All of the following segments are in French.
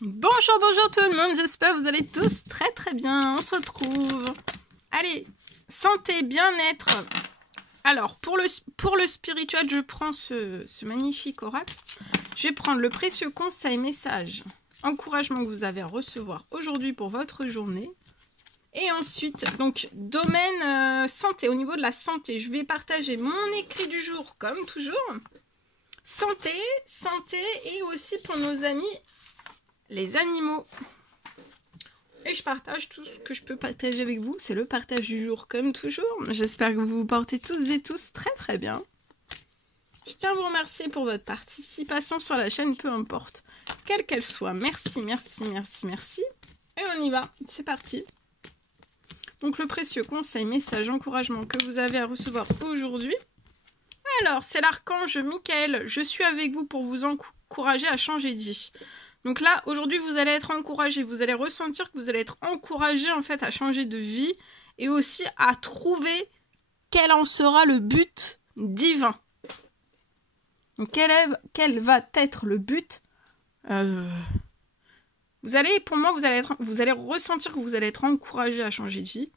Bonjour, bonjour tout le monde, j'espère que vous allez tous très très bien, on se retrouve. Allez, santé, bien-être. Alors, pour le spirituel, je prends ce magnifique oracle. Je vais prendre le précieux conseil, message, encouragement que vous avez à recevoir aujourd'hui pour votre journée. Et ensuite, donc, domaine santé, au niveau de la santé, je vais partager mon écrit du jour comme toujours. Santé, et aussi pour nos amis les animaux. Et je partage tout ce que je peux partager avec vous. C'est le partage du jour comme toujours. J'espère que vous vous portez tous et tous très très bien. Je tiens à vous remercier pour votre participation sur la chaîne, peu importe quelle qu'elle soit. Merci, merci, merci, merci. Et on y va, c'est parti. Donc le précieux conseil, message, encouragement que vous avez à recevoir aujourd'hui. Alors, c'est l'archange Michael. Je suis avec vous pour vous encourager à changer de vie. Donc là, aujourd'hui, vous allez être encouragé. Vous allez ressentir que vous allez être encouragé en fait à changer de vie et aussi à trouver quel en sera le but divin. Donc, quel va être le but Vous allez, pour moi, vous allez ressentir que vous allez être encouragé à changer de vie.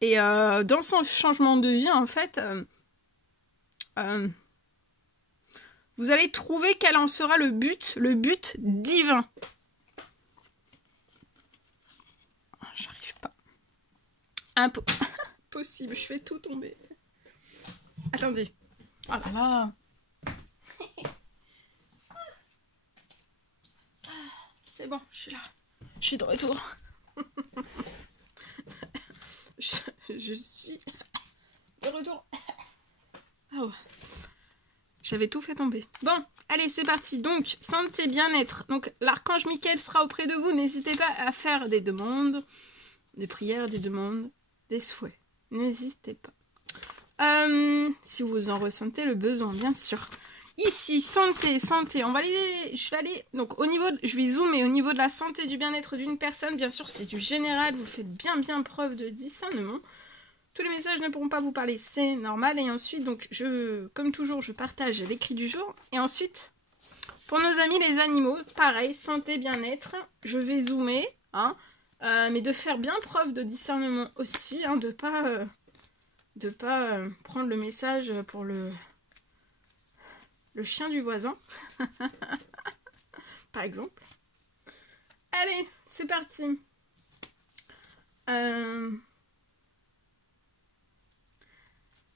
Et dans son changement de vie, en fait, vous allez trouver quel en sera le but divin. J'arrive pas. Impossible, je fais tout tomber. Attendez. Oh là là. C'est bon, je suis là. Je suis de retour. je suis de retour. Oh. J'avais tout fait tomber. Bon, allez, c'est parti. Donc, santé, bien-être. Donc, l'archange Michael sera auprès de vous. N'hésitez pas à faire des demandes, des prières, des demandes, des souhaits. N'hésitez pas. Si vous en ressentez le besoin, bien sûr. Ici, santé, on va aller, je vais aller, donc au niveau, je vais zoomer au niveau de la santé, du bien-être d'une personne. Bien sûr, c'est du général, vous faites bien preuve de discernement. Tous les messages ne pourront pas vous parler, c'est normal. Et ensuite, donc, comme toujours, je partage l'écrit du jour. Et ensuite, pour nos amis les animaux, pareil, santé, bien-être, je vais zoomer, hein, mais de faire bien preuve de discernement aussi, hein, de pas prendre le message pour le chien du voisin, par exemple. Allez, c'est parti.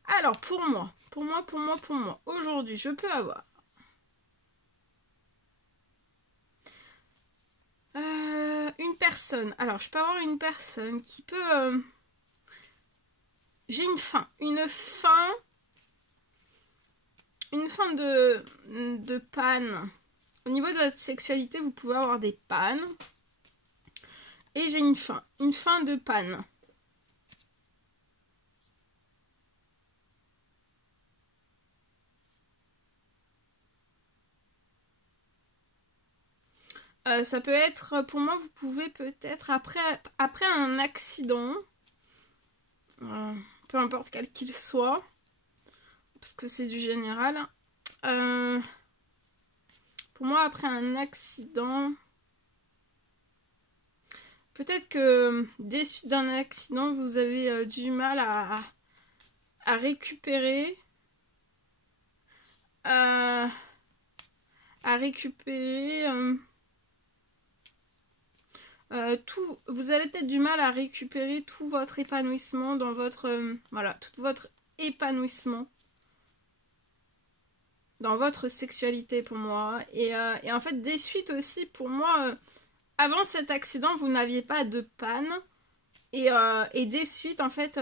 Alors, pour moi, aujourd'hui, je peux avoir une personne. Alors, je peux avoir une personne qui peut... j'ai une faim de panne. Au niveau de votre sexualité, vous pouvez avoir des pannes. Et j'ai une faim de panne. Ça peut être, pour moi, vous pouvez peut-être, après un accident, peu importe quel qu'il soit, parce que c'est du général, pour moi, après un accident, peut-être que des suites d'un accident, vous avez du mal à récupérer, vous avez peut-être du mal à récupérer tout votre épanouissement dans votre voilà, tout votre épanouissement dans votre sexualité pour moi et en fait des suites aussi pour moi avant cet accident vous n'aviez pas de panne et des suites en fait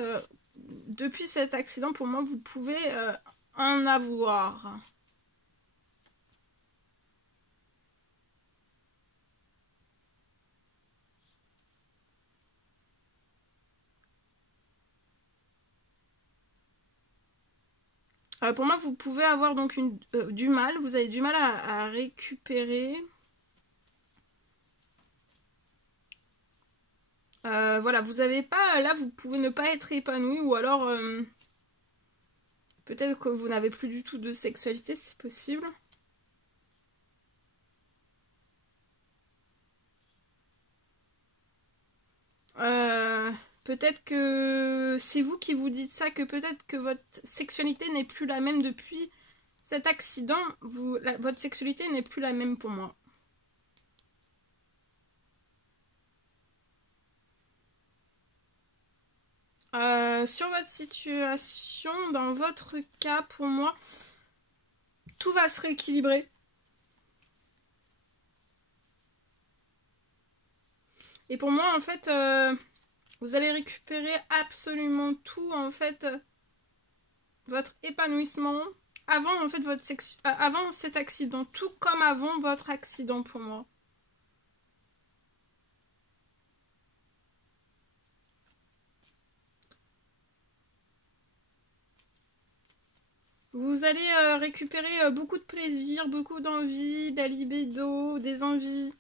depuis cet accident pour moi vous pouvez en avoir. Pour moi, vous pouvez avoir donc du mal, vous avez du mal à récupérer. Voilà, vous avez pas, là vous pouvez ne pas être épanoui ou alors peut-être que vous n'avez plus du tout de sexualité, c'est possible. Peut-être que c'est vous qui vous dites ça, que peut-être que votre sexualité n'est plus la même depuis cet accident. Votre sexualité n'est plus la même pour moi. Sur votre situation, dans votre cas, pour moi, tout va se rééquilibrer. Et pour moi, en fait, vous allez récupérer absolument tout, en fait, votre épanouissement avant, en fait, avant cet accident, tout comme avant votre accident pour moi. Vous allez récupérer beaucoup de plaisir, beaucoup d'envie, de la libido, des envies.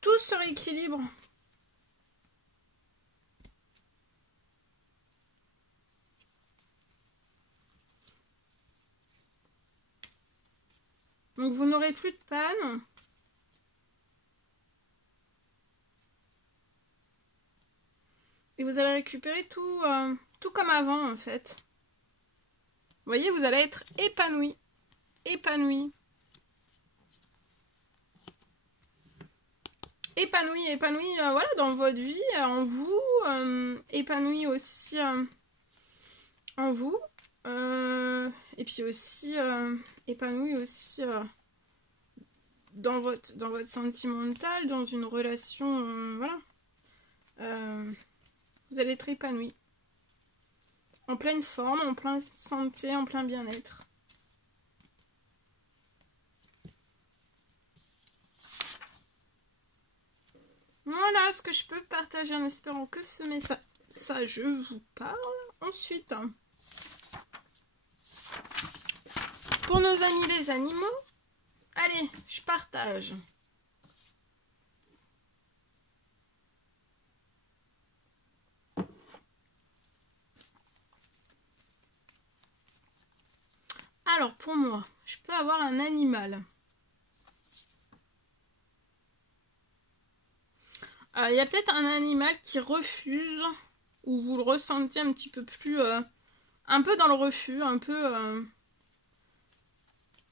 Tout se rééquilibre. Donc vous n'aurez plus de panne. Et vous allez récupérer tout, tout comme avant en fait. Vous voyez, vous allez être épanoui. Épanoui. Épanoui, voilà, dans votre vie, en vous. Épanoui aussi en vous. Et puis aussi épanoui aussi dans votre sentimental, dans une relation, voilà. Vous allez être épanoui. En pleine forme, en pleine santé, en plein bien-être. Voilà ce que je peux partager en espérant que ce message vous parle. Ensuite, pour nos amis les animaux, allez, je partage. Alors, pour moi, je peux avoir un animal. Il y a peut-être un animal qui refuse, ou vous le ressentez un petit peu plus... un peu dans le refus, un peu...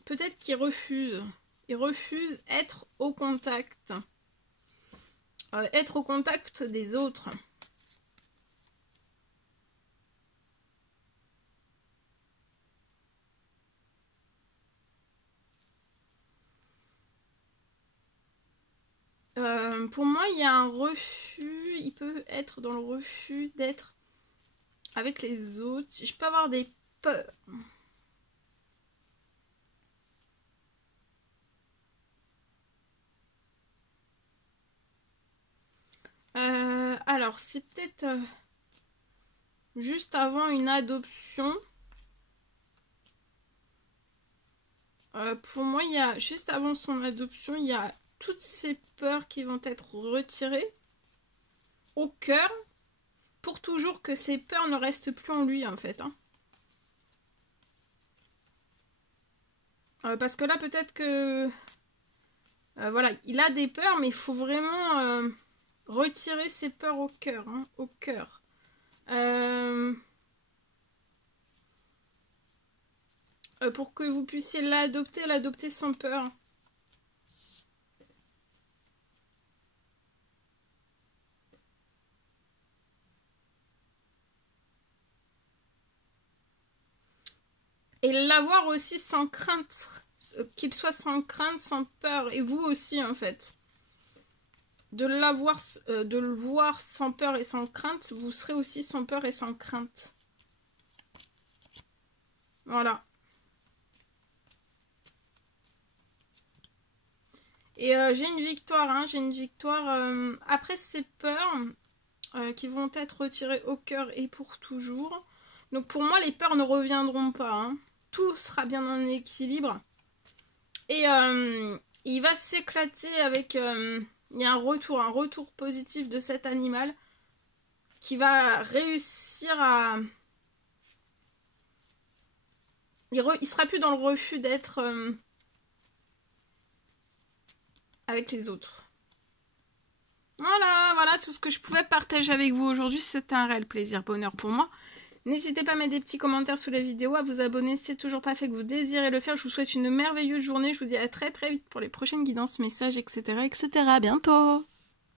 peut-être qu'il refuse. Il refuse être au contact. Être au contact des autres. Pour moi, il y a un refus. Il peut être dans le refus d'être avec les autres. Je peux avoir des peurs. Alors, c'est peut-être juste avant une adoption. Pour moi, il y a juste avant son adoption, il y a toutes ces peurs qui vont être retirées au cœur pour toujours que ces peurs ne restent plus en lui en fait. Hein. Parce que là, peut-être que voilà, il a des peurs, mais il faut vraiment retirer ses peurs au cœur. Hein, au cœur. Pour que vous puissiez l'adopter sans peur. Et l'avoir aussi sans crainte, qu'il soit sans crainte, sans peur, et vous aussi en fait. De le voir sans peur et sans crainte, vous serez aussi sans peur et sans crainte. Voilà. Et j'ai une victoire, hein, j'ai une victoire. Après ces peurs qui vont être retirées au cœur et pour toujours. Donc pour moi, les peurs ne reviendront pas. Hein. Tout sera bien en équilibre. Et il va s'éclater avec... il y a un retour positif de cet animal qui va réussir il sera plus dans le refus d'être avec les autres. Voilà tout ce que je pouvais partager avec vous aujourd'hui. C'était un réel plaisir, bonheur pour moi. N'hésitez pas à mettre des petits commentaires sous la vidéo, à vous abonner si c'est toujours pas fait, que vous désirez le faire. Je vous souhaite une merveilleuse journée. Je vous dis à très très vite pour les prochaines guidances, messages, etc. etc. À bientôt!